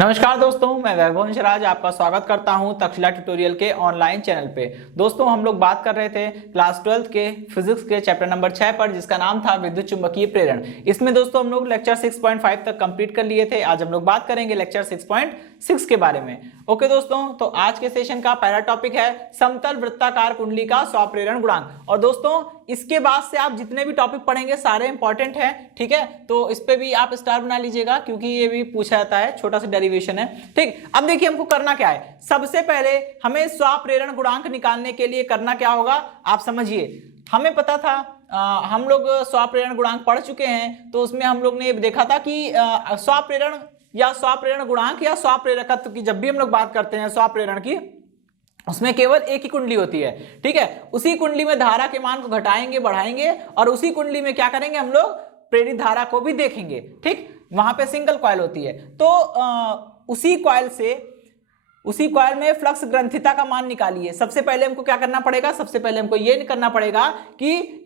नमस्कार दोस्तों, मैं वैभव हंसराज आपका स्वागत करता हूं तक्षशिला ट्यूटोरियल के ऑनलाइन चैनल पे। दोस्तों, हम लोग बात कर रहे थे क्लास 12 के फिजिक्स के चैप्टर नंबर 6 पर, जिसका नाम था विद्युत चुंबकीय प्रेरण। इसमें दोस्तों हम लोग लेक्चर 6.5 तक कंप्लीट कर लिए थे। आज हम लोग बात करेंगे लेक्चर 6.6 के बारे में। ओके दोस्तों, तो आज के सेशन का पहला टॉपिक है समतल वृत्ताकार कुंडली का स्वप्रेरण गुणांक। और दोस्तों, इसके बाद से आप जितने भी टॉपिक पढ़ेंगे सारे इंपॉर्टेंट हैं, ठीक है। तो इस पे भी आप स्टार बना लीजिएगा क्योंकि ये भी पूछा जाता है, छोटा सा डेरिवेशन है, ठीक। अब देखिए हमको करना क्या है। सबसे पहले हमें स्वप्रेरण गुणांक निकालने के लिए करना क्या होगा, आप समझिए। हमें पता था, हम लोग स्वप्रेरण गुणांक पढ़ चुके हैं, तो उसमें हम लोग ने देखा था कि स्वप्रेरण या स्वप्रेरण गुणांक या स्वप्रेरकत्व की जब भी हम लोग बात करते हैं स्वप्रेरण की, उसमें केवल एक ही कुंडली होती है, ठीक है। उसी कुंडली में धारा के मान को घटाएंगे बढ़ाएंगे और उसी कुंडली में क्या करेंगे, हम लोग प्रेरित धारा को भी देखेंगे, ठीक। वहां पे सिंगल कॉइल होती है, तो उसी कॉइल में फ्लक्स ग्रंथिता का मान निकालिए। सबसे पहले हमको क्या करना पड़ेगा, सबसे पहले हमको ये करना पड़ेगा कि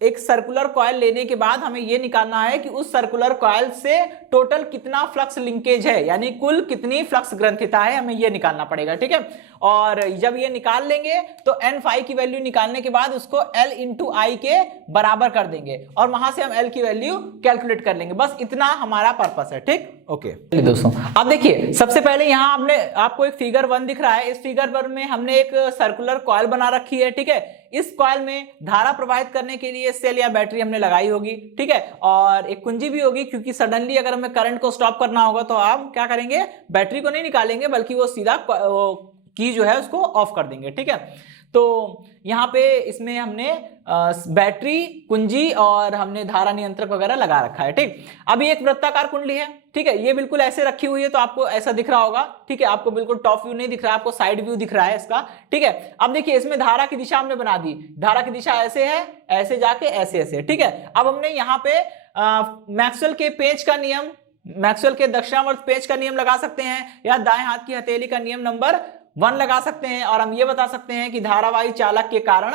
एक सर्कुलर कॉइल लेने के बाद हमें यह निकालना है कि उस सर्कुलर कॉइल से टोटल कितना फ्लक्स लिंकेज है, यानी कुल कितनी फ्लक्स ग्रंथिता है, हमें यह निकालना पड़ेगा, ठीक है। और जब ये निकाल लेंगे तो n फाई की वैल्यू निकालने के बाद उसको l इंटू आई के बराबर कर देंगे और वहां से हम l की वैल्यू कैलकुलेट कर लेंगे। बस इतना हमारा पर्पस है, ठीक। ओके दोस्तों, अब देखिए सबसे पहले यहाँ हमने आपको एक फिगर 1 दिख रहा है। इस फिगर 1 में हमने एक सर्कुलर कॉइल बना रखी है, ठीक है। इस कॉइल में धारा प्रवाहित करने के लिए सेल या बैटरी हमने लगाई होगी, ठीक है। और एक कुंजी भी होगी क्योंकि सडनली अगर हमें करंट को स्टॉप करना होगा तो हम क्या करेंगे, बैटरी को नहीं निकालेंगे बल्कि वो सीधा की जो है उसको ऑफ कर देंगे, ठीक है। तो यहाँ पे इसमें हमने बैटरी, कुंजी और हमने धारा नियंत्रक वगैरह लगा रखा है, ठीक। अभी एक वृत्ताकार कुंडली है, ठीक है। ये बिल्कुल ऐसे रखी हुई है तो आपको ऐसा दिख रहा होगा, ठीक है। आपको बिल्कुल टॉप व्यू नहीं दिख रहा है, आपको साइड व्यू दिख रहा है इसका, ठीक है। अब देखिए इसमें धारा की दिशा हमने बना दी। धारा की दिशा ऐसे है, ऐसे जाके ऐसे ऐसे, ठीक है। अब हमने यहाँ पे मैक्सवेल के पेंच का नियम, मैक्सवेल के दक्षिणावर्त पेंच का नियम लगा सकते हैं या दाएं हाथ की हथेली का नियम नंबर 1 लगा सकते हैं। और हम ये बता सकते हैं कि धारावाही चालक के कारण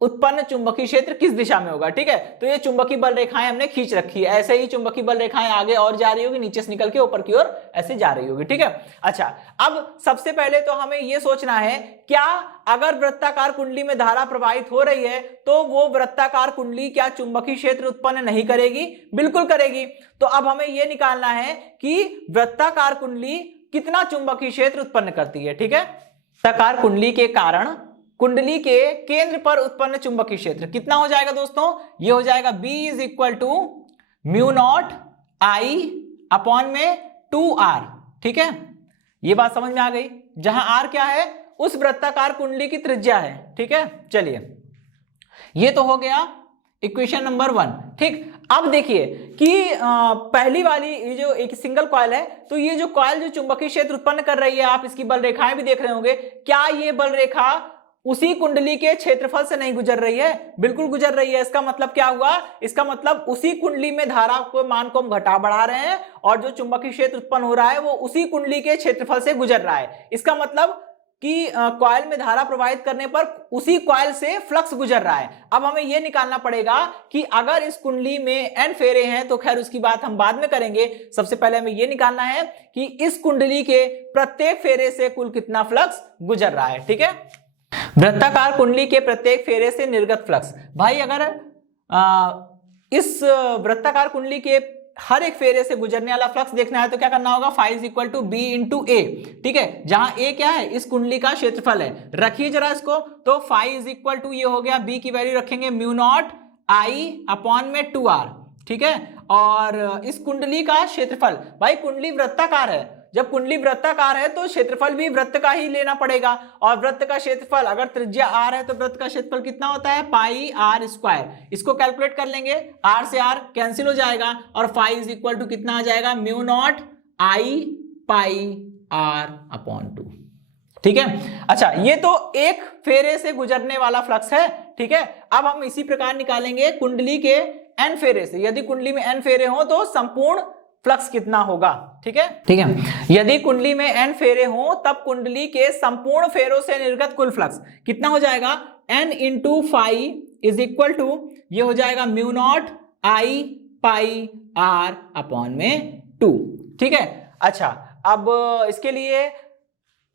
उत्पन्न चुंबकीय क्षेत्र किस दिशा में होगा, ठीक है। तो ये चुंबकीय बल रेखाएं हमने खींच रखी है। ऐसे ही चुंबकीय बल रेखाएं आगे और जा रही होगी, नीचे से निकल के ऊपर की ओर ऐसे जा रही होगी, ठीक है। अच्छा, अब सबसे पहले तो हमें यह सोचना है, क्या अगर वृत्ताकार कुंडली में धारा प्रवाहित हो रही है तो वो वृत्ताकार कुंडली क्या चुंबकीय क्षेत्र उत्पन्न नहीं करेगी? बिल्कुल करेगी। तो अब हमें यह निकालना है कि वृत्ताकार कुंडली कितना चुंबकीय क्षेत्र उत्पन्न करती है, ठीक है। वृत्ताकार कुंडली के कारण कुंडली के केंद्र पर उत्पन्न चुंबकीय क्षेत्र कितना हो जाएगा दोस्तों? ये हो जाएगा B is equal to mu nought I upon में 2R, ठीक है। ये बात समझ में आ गई, जहां R क्या है, उस वृत्ताकार कुंडली की त्रिज्या है, ठीक है। चलिए, ये तो हो गया इक्वेशन नंबर 1, ठीक। अब देखिए कि पहली वाली ये जो एक सिंगल कॉइल है, तो ये जो कॉइल जो चुंबकीय क्षेत्र उत्पन्न कर रही है, आप इसकी बल रेखाएं भी देख रहे होंगे। क्या ये बल रेखा उसी कुंडली के क्षेत्रफल से नहीं गुजर रही है? बिल्कुल गुजर रही है। इसका मतलब क्या हुआ, इसका मतलब उसी कुंडली में धारा को मान को हम घटा बढ़ा रहे हैं और जो चुंबकीय क्षेत्र उत्पन्न हो रहा है वो उसी कुंडली के क्षेत्रफल से गुजर रहा है। इसका मतलब कि कॉइल में धारा प्रवाहित करने पर उसी कॉइल से फ्लक्स गुजर रहा है। अब हमें यह निकालना पड़ेगा कि अगर इस कुंडली में n फेरे हैं, तो खैर उसकी बात हम बाद में करेंगे। सबसे पहले हमें यह निकालना है कि इस कुंडली के प्रत्येक फेरे से कुल कितना फ्लक्स गुजर रहा है, ठीक है। वृत्ताकार कुंडली के प्रत्येक फेरे से निर्गत फ्लक्स, भाई अगर इस वृत्ताकार कुंडली के हर एक फेरे से गुजरने वाला फ्लक्स देखना है तो क्या करना होगा, phi is equal to B into A, ठीक है। जहां ए क्या है, इस कुंडली का क्षेत्रफल है। रखिए जरा इसको, तो फाई इज इक्वल टू ये हो गया, बी की वैल्यू रखेंगे म्यू नॉट आई अपॉन में 2R, ठीक है। और इस कुंडली का क्षेत्रफल, भाई कुंडली वृत्ताकार है, जब कुंडली वृत्ताकार है तो क्षेत्रफल भी वृत्त का ही लेना पड़ेगा। और वृत्त का क्षेत्रफल अगर त्रिज्या r है तो वृत्त का क्षेत्रफल कितना होता है, पाई r स्क्वायर। इसको कैलकुलेट कर लेंगे, r से r कैंसिल हो जाएगा और फाई इज इक्वल टू कितना आ जाएगा, mu nought I pi r upon 2, ठीक है। अच्छा, ये तो एक फेरे से गुजरने वाला फ्लक्स है, ठीक है। अब हम इसी प्रकार निकालेंगे कुंडली के n फेरे से। यदि कुंडली में n फेरे हो तो संपूर्ण फ्लक्स कितना होगा, ठीक है, ठीक है। यदि कुंडली में n फेरे हो तब कुंडली के संपूर्ण फेरों से निर्गत कुल फ्लक्स कितना हो जाएगा, n into phi is equal to ये हो जाएगा mu nought I pi r upon में 2, ठीक है। अच्छा, अब इसके लिए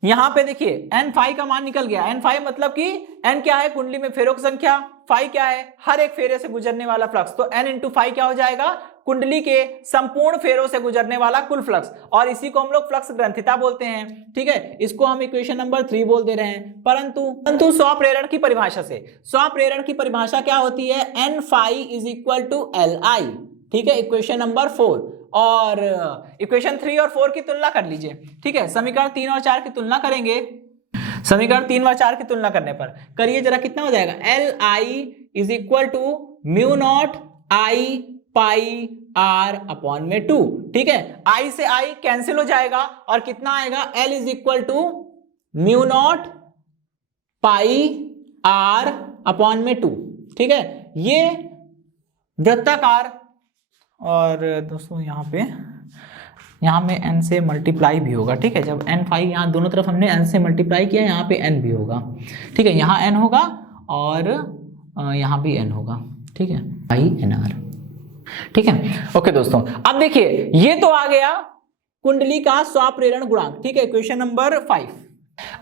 यहां पे देखिए n फाई का मान निकल गया। n फाई मतलब कि n क्या है, कुंडली में फेरों की संख्या, फाई क्या है, हर एक फेरे से गुजरने वाला फ्लक्स। तो n इंटू फाई क्या हो जाएगा, कुंडली के संपूर्ण फेरों से गुजरने वाला कुल फ्लक्स, और इसी को हम लोग फ्लक्स ग्रंथिता बोलते हैं। ठीक है, इसको हम इक्वेशन नंबर 3 बोल दे रहे हैं। परंतु स्वप्रेरण की परिभाषा से, स्वप्रेरण की परिभाषा क्या होती है, n phi is equal to L I. ठीक है, इक्वेशन नंबर 4 और इक्वेशन 3 और 4 की तुलना कर लीजिए। ठीक है, समीकरण 3 और 4 की तुलना करेंगे। समीकरण 3 व 4 की तुलना करने पर करिए जरा, कितना हो जाएगा, L I is equal to mu nought I pi R upon में 2। ठीक है, आई से आई कैंसिल हो जाएगा और कितना आएगा, L is equal to mu nought pi R upon में 2। ठीक है, ये वृत्ताकार, और दोस्तों यहाँ में n से मल्टीप्लाई भी होगा। ठीक है, जब n फाई यहाँ दोनों तरफ हमने n से मल्टीप्लाई किया, यहाँ पे n भी होगा। ठीक है, यहाँ n होगा और यहाँ भी n होगा। ठीक है, आई एन आर। ठीक है, ओके दोस्तों, अब देखिए ये तो आ गया कुंडली का स्वप्रेरण गुणांक। ठीक है, क्वेश्चन नंबर 5।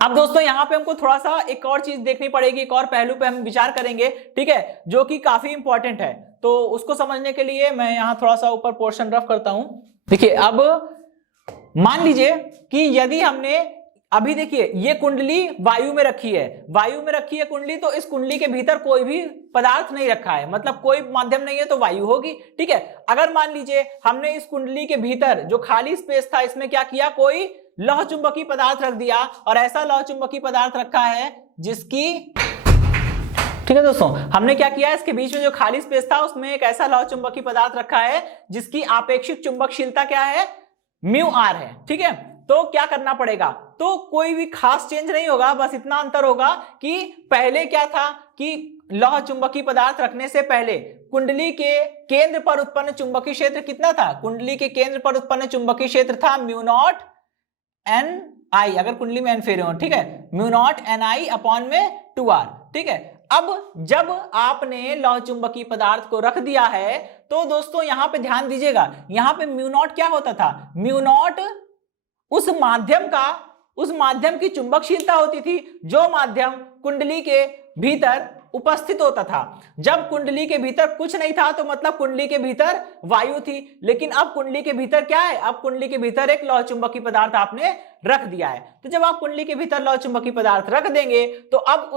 अब दोस्तों यहाँ पे हमको थोड़ा सा एक और चीज देखनी पड़ेगी, एक और पहलू पे हम विचार करेंगे। ठीक है, जो कि काफी इंपॉर्टेंट है, तो उसको समझने के लिए मैं यहाँ थोड़ा सा ऊपर पोर्शन रफ करता हूं। देखिए, अब मान लीजिए कि यदि हमने अभी, देखिए ये कुंडली वायु में रखी है, वायु में रखी है कुंडली, तो इस कुंडली के भीतर कोई भी पदार्थ नहीं रखा है, मतलब कोई माध्यम नहीं है, तो वायु होगी। ठीक है, अगर मान लीजिए हमने इस कुंडली के भीतर जो खाली स्पेस था, इसमें क्या किया, कोई लौह चुंबकीय पदार्थ रख दिया, और ऐसा लौह चुंबकीय पदार्थ रखा है जिसकी, ठीक है दोस्तों, हमने क्या किया, इसके बीच में जो खाली स्पेस था उसमें एक ऐसा लौह चुंबकीय पदार्थ रखा है जिसकी आपेक्षिक चुंबकशीलता क्या है, म्यू आर है। ठीक है, तो क्या करना पड़ेगा, तो कोई भी खास चेंज नहीं होगा, बस इतना अंतर होगा कि पहले क्या था कि लौह चुंबकीय पदार्थ रखने से पहले कुंडली के केंद्र पर उत्पन्न चुंबकीय क्षेत्र कितना था, कुंडली के केंद्र पर उत्पन्न चुंबकीय क्षेत्र था म्यू नॉट एन आई, अगर कुंडली में एन फेरे हो। ठीक है, mu nought N I upon में 2r। ठीक है, अब जब आपने लौह चुंबकीय पदार्थ को रख दिया है, तो दोस्तों यहां पे ध्यान दीजिएगा, यहां पे म्यू नॉट क्या होता था, म्यू नॉट उस माध्यम की चुंबकशीलता होती थी जो माध्यम कुंडली के भीतर उपस्थित होता था। जब कुंडली के भीतर कुछ नहीं था, तो मतलब कुंडली के भीतर वायु थी, लेकिन अब कुंडली के भीतर क्या है, अब कुंडली के भीतर एक लौह चुंबकीय पदार्थ आपने रख दिया है। तो जब आप कुंडली के भीतर लौह चुंबकीय पदार्थ रख देंगे, तो अब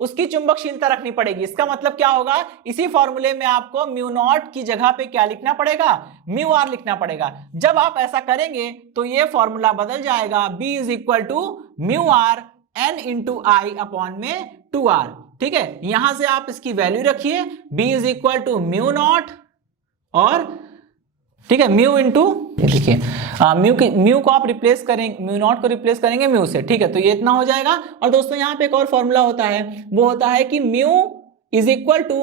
उसकी चुंबकशीलता रखनी पड़ेगी। इसका मतलब क्या होगा, इसी फॉर्मूले में आपको म्यू नॉट की जगह पे क्या लिखना पड़ेगा, म्यू आर लिखना पड़ेगा। जब आप ऐसा करेंगे तो ये फॉर्मूला बदल जाएगा, B is equal to mu R N into I upon में 2r। ठीक है, यहां से आप इसकी वैल्यू रखिए, B is equal to mu nought और, ठीक है, म्यू इंटू, देखिए म्यू को आप रिप्लेस करेंगे, म्यू नॉट को रिप्लेस करेंगे म्यू से। ठीक है, तो ये इतना हो जाएगा। और दोस्तों यहाँ पे एक और फॉर्मूला होता है, वो होता है कि mu is equal to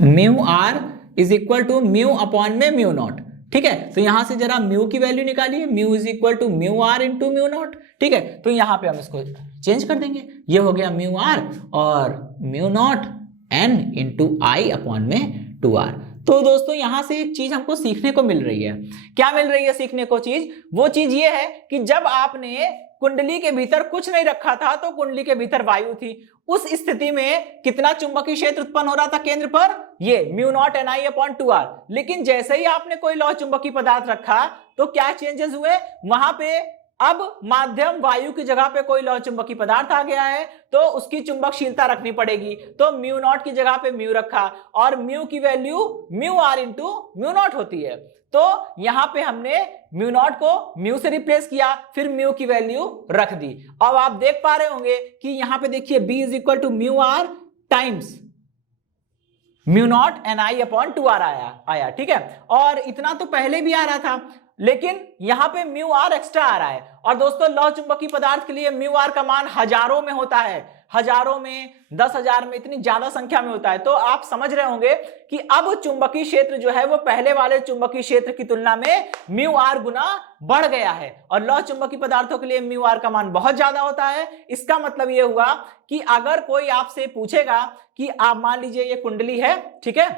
mu R is equal to mu upon में म्यू नॉट। ठीक है, तो यहां से जरा म्यू की वैल्यू निकालिए, mu is equal to mu R into mu nought. ठीक है, तो यहाँ पे हम इसको चेंज कर देंगे, ये हो गया म्यू आर और mu nought N into I upon में 2r। तो दोस्तों यहां से एक चीज हमको सीखने को मिल रही है। क्या मिल रही है सीखने को चीज, वो चीज ये है कि जब आपने कुंडली के भीतर कुछ नहीं रखा था, तो कुंडली के भीतर वायु थी, उस स्थिति में कितना चुंबकीय क्षेत्र उत्पन्न हो रहा था केंद्र पर, ये mu nought N I upon 2r। लेकिन जैसे ही आपने कोई लौह चुंबकीय पदार्थ रखा, तो क्या चेंजेस हुए, वहां पे अब माध्यम वायु की जगह पे कोई लौह चुंबकीय पदार्थ आ गया है, तो उसकी चुंबकशीलता रखनी पड़ेगी। तो म्यू नॉट की जगह पे म्यू रखा, और म्यू की value mu R into mu nought होती है। तो यहां पे हमने म्यू नॉट को म्यू से रिप्लेस किया, फिर म्यू की वैल्यू रख दी। अब आप देख पा रहे होंगे कि यहां पे देखिए B is equal to mu R times mu nought N I upon 2r आया। ठीक है, और इतना तो पहले भी आ रहा था, लेकिन यहां पे म्यू आर एक्स्ट्रा आ रहा है। और दोस्तों लौह चुंबकीय पदार्थ के लिए म्यू आर का मान हजारों में होता है, हजारों में, 10,000 में, इतनी ज्यादा संख्या में होता है। तो आप समझ रहे होंगे कि अब चुंबकीय क्षेत्र जो है वो पहले वाले चुंबकीय क्षेत्र की तुलना में म्यू आर गुना बढ़ गया है, और लौह चुंबकीय पदार्थों के लिए म्यू आर का मान बहुत ज्यादा होता है। इसका मतलब ये हुआ कि अगर कोई आपसे पूछेगा कि आप मान लीजिए ये कुंडली है, ठीक है,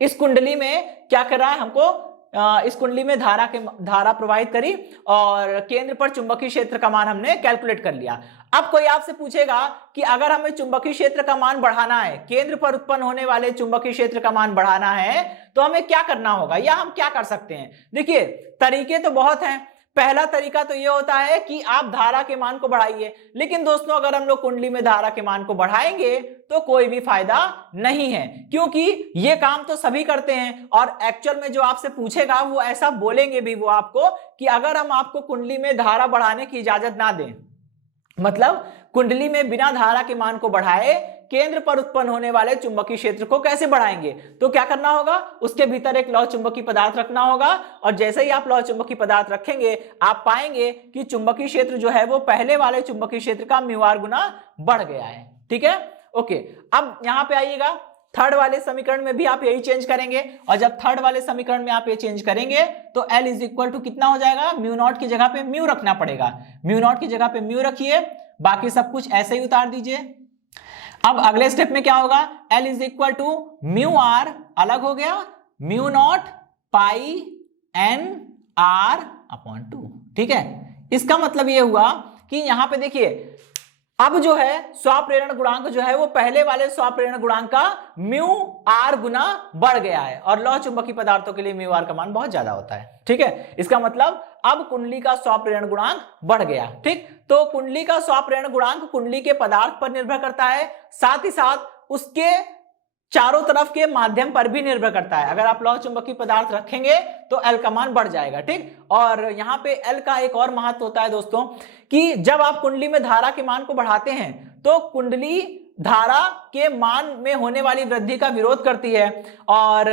इस कुंडली में क्या कर रहा है, हमको इस कुंडली में धारा प्रवाहित करी और केंद्र पर चुंबकीय क्षेत्र का मान हमने कैलकुलेट कर लिया। अब कोई आपसे पूछेगा कि अगर हमें चुंबकीय क्षेत्र का मान बढ़ाना है, केंद्र पर उत्पन्न होने वाले चुंबकीय क्षेत्र का मान बढ़ाना है, तो हमें क्या करना होगा या हम क्या कर सकते हैं? देखिए, तरीके तो बहुत हैं। पहला तरीका तो ये होता है कि आप धारा के मान को बढ़ाइए, लेकिन दोस्तों अगर हम लोग कुंडली में धारा के मान को बढ़ाएंगे तो कोई भी फायदा नहीं है, क्योंकि ये काम तो सभी करते हैं और एक्चुअल में जो आपसे पूछेगा वो ऐसा बोलेंगे भी वो आपको कि अगर हम आपको कुंडली में धारा बढ़ाने की इजाजत ना दें, मतलब कुंडली में बिना धारा के मान को बढ़ाए केंद्र पर उत्पन्न होने वाले चुंबकीय क्षेत्र को कैसे बढ़ाएंगे, तो क्या करना होगा? उसके भीतर एक लौह चुंबकीय पदार्थ रखना होगा और जैसे ही आप लौह चुंबकीय पदार्थ रखेंगे आप पाएंगे कि चुंबकीय क्षेत्र जो है वो पहले वाले चुंबकीय क्षेत्र का म्यू गुना बढ़ गया है। ठीक है, ओके। अब यहां पे आइएगा, थर्ड वाले समीकरण में भी आप यही चेंज करेंगे और जब थर्ड वाले समीकरण में आप ये चेंज करेंगे तो L इज इक्वल टू कितना हो जाएगा? म्यू नॉट की जगह पे म्यू रखना पड़ेगा। म्यू नॉट की जगह पे म्यू रखिए, बाकी सब कुछ ऐसे ही उतार दीजिए। अब अगले स्टेप में क्या होगा? L is equal to mu R अलग हो गया, mu nought pi N R upon 2। ठीक है, इसका मतलब ये हुआ कि यहां पे देखिए अब जो है स्वप्रेरण गुणांक जो है वो पहले वाले स्वप्रेरण गुणांक का म्यू आर गुना बढ़ गया है और लौह चुंबकीय पदार्थों के लिए म्यू आर का मान बहुत ज्यादा होता है। ठीक है, इसका मतलब अब कुंडली का स्वप्रेरण गुणांक बढ़ गया। ठीक, तो कुंडली का स्वप्रेरण गुणांक कुंडली के पदार्थ पर निर्भर करता है, साथ ही साथ उसके चारों तरफ के माध्यम पर भी निर्भर करता है। अगर आप लौह चुंबकीय पदार्थ रखेंगे तो L का मान बढ़ जाएगा। ठीक, और यहाँ पे L का एक और महत्व होता है दोस्तों कि जब आप कुंडली में धारा के मान को बढ़ाते हैं तो कुंडली धारा के मान में होने वाली वृद्धि का विरोध करती है और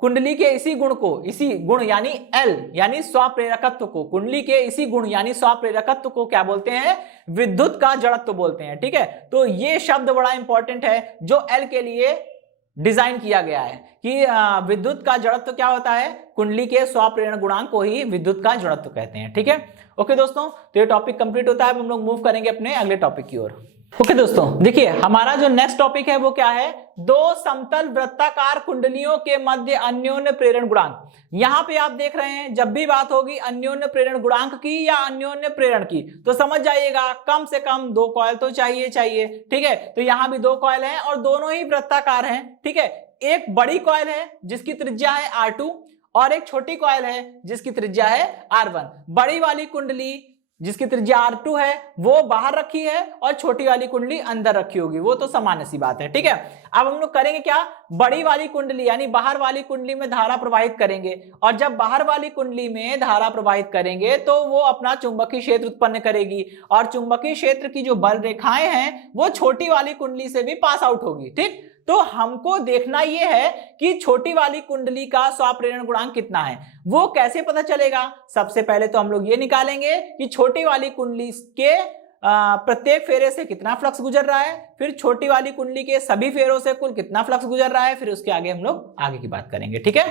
कुंडली के इसी गुण यानी L यानी स्वप्रेरकत्व को, कुंडली के इसी गुण यानी स्वप्रेरकत्व को क्या बोलते हैं? विद्युत का जड़त्व बोलते हैं। ठीक है, तो ये शब्द बड़ा इंपॉर्टेंट है जो L के लिए डिजाइन किया गया है कि विद्युत का जड़त्व क्या होता है? कुंडली के स्वप्रेरण गुणांक को ही विद्युत का जड़त्व कहते हैं। ठीक है, ओके दोस्तों, तो ये टॉपिक कंप्लीट होता है। अब हम लोग मूव करेंगे अपने अगले टॉपिक की ओर। ओके दोस्तों, देखिए हमारा जो नेक्स्ट टॉपिक है वो क्या है? दो समतल वृत्ताकार कुंडलियों के मध्य अन्योन्य प्रेरण गुणांक। यहां पे आप देख रहे हैं जब भी बात होगी अन्योन्य प्रेरण गुणांक की या अन्योन्य प्रेरण की तो समझ जाइएगा कम से कम दो कॉइल तो चाहिए। ठीक है, तो यहां भी दो कॉइल हैं और दोनों ही वृत्ताकार हैं। ठीक है, एक बड़ी कॉइल है जिसकी त्रिज्या है R2 और एक छोटी कॉइल है जिसकी त्रिज्या है R1। बड़ी वाली कुंडली जिसकी त्रिज्या R2 है वो बाहर रखी है और छोटी वाली कुंडली अंदर रखी होगी, वो तो सामान्य सी बात है। ठीक है, अब हम लोग करेंगे क्या? बड़ी वाली कुंडली यानी बाहर वाली कुंडली में धारा प्रवाहित करेंगे और जब बाहर वाली कुंडली में धारा प्रवाहित करेंगे तो वो अपना चुंबकीय क्षेत्र उत्पन्न करेगी और चुंबकीय क्षेत्र की जो बल रेखाएं हैं वो छोटी वाली कुंडली से भी पास आउट होगी। ठीक, तो हमको देखना यह है कि छोटी वाली कुंडली का स्वप्रेरण गुणांक कितना है। वो कैसे पता चलेगा? सबसे पहले तो हम लोग ये निकालेंगे कि छोटी वाली कुंडली के प्रत्येक फेरे से कितना फ्लक्स गुजर रहा है, फिर छोटी वाली कुंडली के सभी फेरों से कुल कितना फ्लक्स गुजर रहा है, फिर उसके आगे हम लोग आगे की बात करेंगे। ठीक है,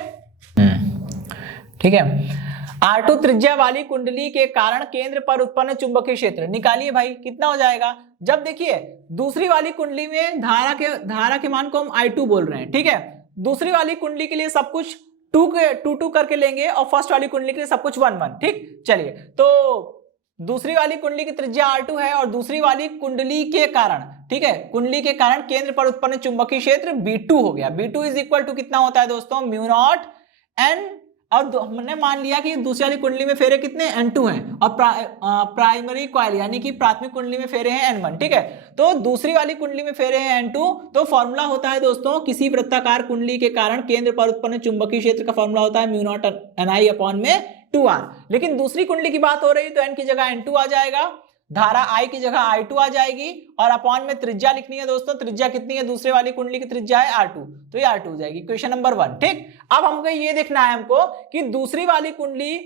ठीक है। R2 त्रिज्या वाली कुंडली के कारण केंद्र पर उत्पन्न चुंबकीय क्षेत्र निकालिए भाई, कितना हो जाएगा? जब देखिए दूसरी वाली कुंडली में धारा के मान को हम I2 बोल रहे हैं। ठीक है, दूसरी वाली कुंडली के लिए सब कुछ 2 करके लेंगे और फर्स्ट वाली कुंडली के लिए सब कुछ 1 ठीक, चलिए तो दूसरी वाली कुंडली की त्रिज्या R2 है और दूसरी वाली कुंडली के कारण, ठीक है, कुंडली के कारण केंद्र पर उत्पन्न चुंबकीय क्षेत्र B2 हो गया। B2 इज इक्वल टू कितना होता है दोस्तों? म्यू नॉट N, और हमने मान लिया कि दूसरी वाली कुंडली में फेरे कितने? N2 हैं और प्राइमरी कॉइल यानी कि प्राथमिक कुंडली में फेरे हैं N1। ठीक है, तो दूसरी वाली कुंडली में फेरे हैं N2। तो फॉर्मूला होता है दोस्तों किसी वृत्ताकार कुंडली के कारण केंद्र पर उत्पन्न चुंबकीय क्षेत्र का फॉर्मूला होता है म्यू नॉट Ni अपॉन में 2R। लेकिन दूसरी कुंडली की बात हो रही है तो N की जगह N2 आ जाएगा, धारा I की जगह I2 आ जाएगी और अपॉन में त्रिज्या लिखनी है दोस्तों। त्रिज्या कितनी है? दूसरे वाली कुंडली की त्रिज्या है R2, तो ये R2 हो जाएगी। Question number 1। ठीक, अब हमको ये देखना है हमको कि दूसरी वाली कुंडली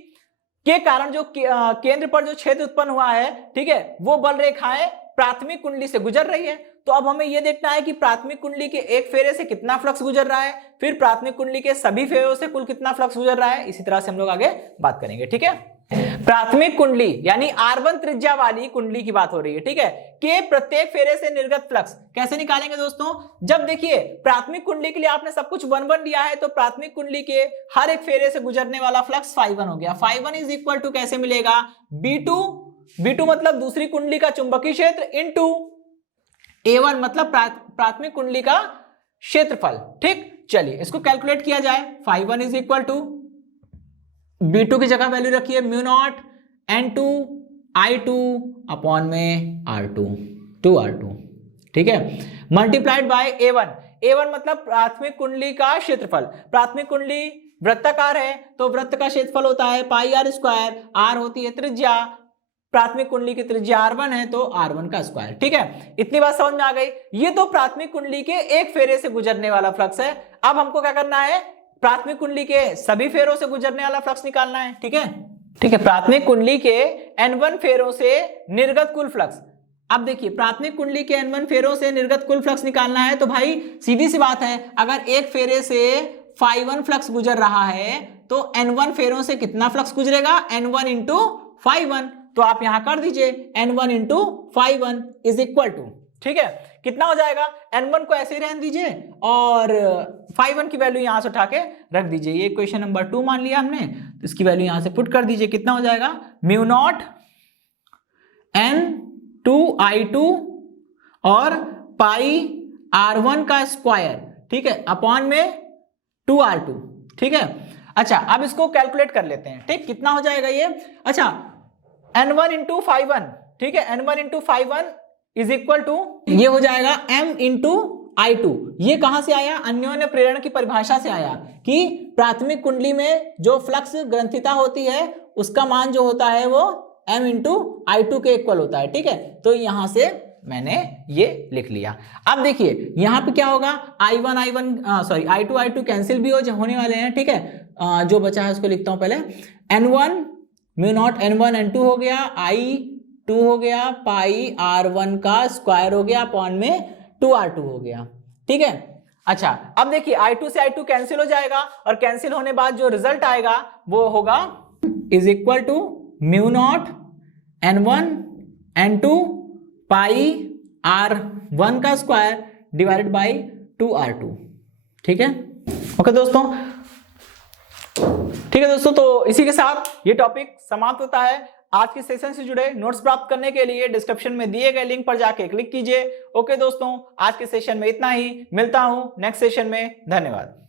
के कारण जो केंद्र पर जो क्षेत्र उत्पन्न हुआ है, ठीक है, वो बल रेखाएं प्राथमिक कुंडली से गुजर रही है। तो अब हमें यह देखना है कि प्राथमिक कुंडली के एक फेरे से कितना फ्लक्स गुजर रहा है, फिर प्राथमिक कुंडली के सभी फेरों से कुल कितना फ्लक्स गुजर रहा है। इसी तरह से हम लोग आगे बात करेंगे। ठीक है, प्राथमिक कुंडली यानी R1 त्रिज्या वाली कुंडली की बात हो रही है, ठीक है, के प्रत्येक फेरे से निर्गत फ्लक्स कैसे निकालेंगे दोस्तों? जब देखिए प्राथमिक कुंडली के लिए आपने सब कुछ 1 लिया है, तो प्राथमिक कुंडली के हर एक फेरे से गुजरने वाला फ्लक्स φ1 हो गया। φ1 इज इक्वल टू कैसे मिलेगा? B2 मतलब दूसरी कुंडली का चुंबकीय क्षेत्र इनटू A1 मतलब प्राथमिक कुंडली का क्षेत्रफल। ठीक, चलिए इसको कैलकुलेट किया जाए। φ1 इज इक्वल टू B2 की जगह वैल्यू रखिए μ0 N2 I2 अपॉन में R2 2R2, ठीक है, मल्टीप्लाइड बाय A1 मतलब प्राथमिक कुंडली का क्षेत्रफल। प्राथमिक कुंडली वृत्ताकार है तो वृत्त का क्षेत्रफल होता है पाई आर स्क्वायर, R होती है त्रिज्या, प्राथमिक कुंडली की त्रिज्या R1 है तो R1 का स्क्वायर। ठीक है, इतनी बात समझ में आ गई। ये तो प्राथमिक कुंडली के एक फेरे से गुजरने वाला फ्लक्स है। अब हमको क्या करना है? प्राथमिक कुंडली के सभी फेरों से गुजरने वाला फ्लक्स निकालना है। ठीक है, प्राथमिक कुंडली के N1 फेरों से निर्गत कुल फ्लक्स। अब देखिए प्राथमिक कुंडली के N1 फेरों से निर्गत कुल फ्लक्स निकालना है तो भाई सीधी सी बात है, अगर एक फेरे से φ1 फ्लक्स गुजर रहा है तो N1 फेरों से कितना फ्लक्स गुजरेगा? N1 into φ1। तो आप यहां कर दीजिए N1 into φ1 is equal to, ठीक है, कितना हो जाएगा? N1 को ऐसे ही रहने दीजिए और φ1 की वैल्यू यहां से उठा के रख दीजिए। ये क्वेश्चन नंबर 2 मान लिया हमने, तो इसकी वैल्यू यहां से पुट कर दीजिए। कितना हो जाएगा? μ0 N2I2 और पाई R1 का स्क्वायर, ठीक है, अपॉन में 2R2। ठीक है, अच्छा अब इसको कैलकुलेट कर लेते हैं। ठीक, कितना हो जाएगा ये? अच्छा N1 इंटू φ1, ठीक है, N1 into φ1 is equal to, ये हो जाएगा M इंटू I2। ये कहां से आया? अन्योन्य प्रेरण की परिभाषा से आया कि प्राथमिक कुंडली में जो फ्लक्स ग्रंथिता होती है उसका मान जो होता है वो M इंटू I2 के इक्वल होता है। ठीक है, तो यहां से मैंने ये लिख लिया। अब देखिए यहां पे क्या होगा? I2 कैंसिल भी होने वाले हैं। ठीक है, जो बचा है उसको लिखता हूं पहले। N1 μ0 N1 N2 हो गया, I2 हो गया, पाई R1 का स्क्वायर हो गया, अपॉन में 2R2 हो गया। ठीक है, अच्छा अब देखिए I2 से I2 कैंसिल हो जाएगा और कैंसिल होने बाद जो रिजल्ट आएगा वो होगा is equal to μ0 N1 N2 pi R1 का स्क्वायर डिवाइडेड बाई 2R2। ठीक है, ओके दोस्तों, ठीक है दोस्तों, तो इसी के साथ ये टॉपिक समाप्त होता है। आज के सेशन से जुड़े नोट्स प्राप्त करने के लिए डिस्क्रिप्शन में दिए गए लिंक पर जाके क्लिक कीजिए। ओके दोस्तों, आज के सेशन में इतना ही, मिलता हूं नेक्स्ट सेशन में। धन्यवाद।